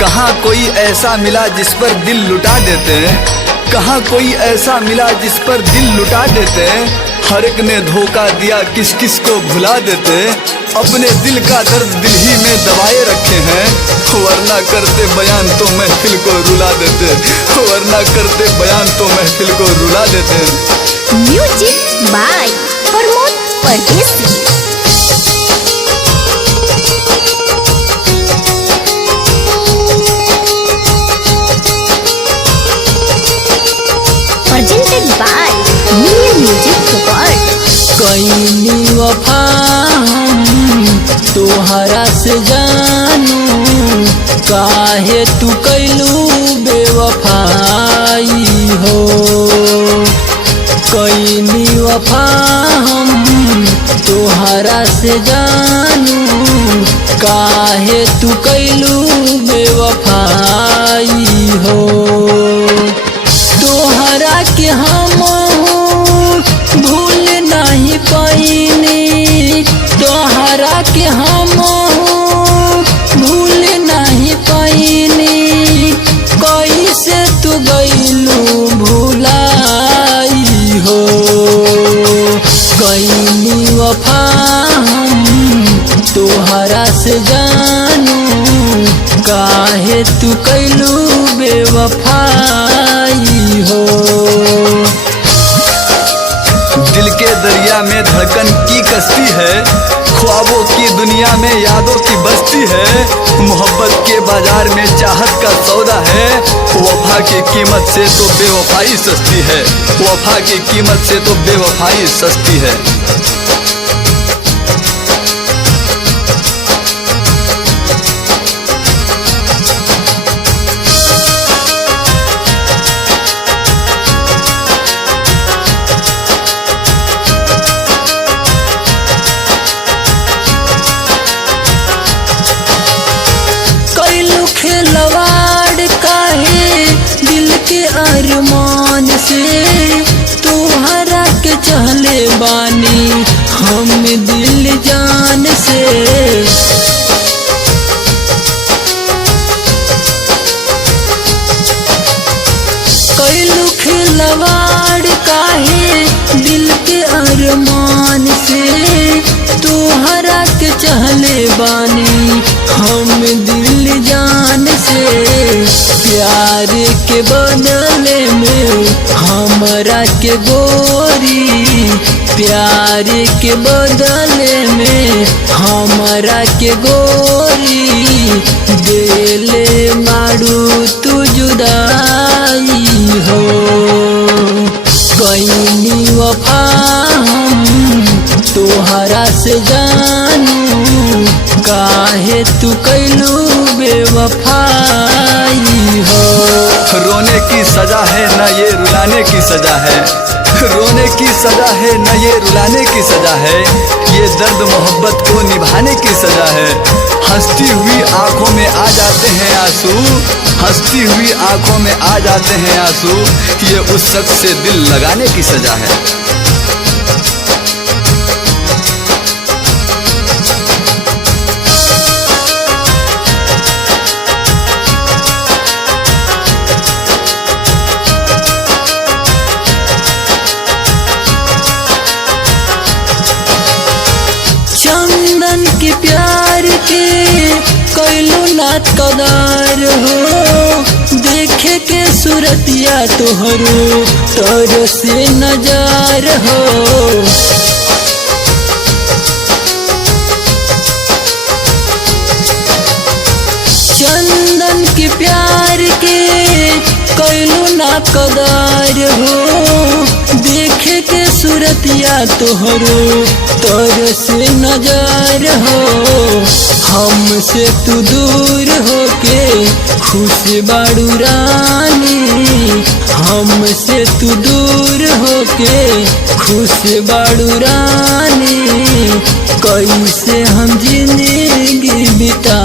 कहाँ कोई ऐसा मिला जिस पर दिल लुटा देते हैं, कहाँ कोई ऐसा मिला जिस पर दिल लुटा देते हैं। हर एक ने धोखा दिया, किस किस को भुला देते हैं। अपने दिल का दर्द दिल ही में दबाए रखे हैं, वरना करते बयान तो महफिल को रुला देते, वरना करते बयान तो महफिल को रुला देते। म्यूजिक बाय प्रमोद परदेसी। Presented by New Music World। कईनी वफा तोहरा से जानू, काहे तू कैलू बेवफाई हो। कईनी वफा तोहरा से जानू, काहे तू कैलू बेवफाई हो। तोहरा के हम भूल नहीं पाइनी, तोहरा के हम भूल नहीं पाइनी। कैसे तू गइलू भुलाई हो। कईनी वफा तोहरा से जानू, काहे तू कैलू बेवफाई हो। दिल के दरिया में धड़कन की कश्ती है, ख्वाबों की दुनिया में यादों की बस्ती है। मोहब्बत के बाजार में चाहत का सौदा है, वफा की कीमत से तो बेवफाई सस्ती है, वफा की कीमत से तो बेवफाई सस्ती है। खिलवाड़ काहे दिल के अरमान से, तोहरा के चहले बानी हम दिल जान से। कैलू खिलवाड़ काहे दिल के अरमान से, तोहरा के चहले बानी हम दिल जान से। प्यार के बदले में हमरा के गोरी, प्यार के बदले में हमरा के गोरी, दिले मारू तू जुदाई हो। कईनी वफा तोहरा से जानू, काहे तू कैलू बेवफाई हो। रोने की सजा है न ये रुलाने की सजा है, रोने की सजा है न ये रुलाने की सजा है। ये दर्द मोहब्बत को निभाने की सजा है। हंसती हुई आंखों में आ जाते हैं आंसू, हंसती हुई आंखों में आ जाते हैं आंसू। ये उस शख्स से दिल लगाने की सजा है। चंदन के प्यार के कैलू नात कदार हो। देखे के सूरतिया तोहरो तर से नजार हो। चंदन के प्यार के कैलू ना कदार हो। देखे के सूरतिया तोहरो तर से नजार हो। हमसे तू दूर होके खुश बाड़ू रानी, हमसे तू दूर होके खुश बाड़ू रानी। कैसे हम जिंदगी बिता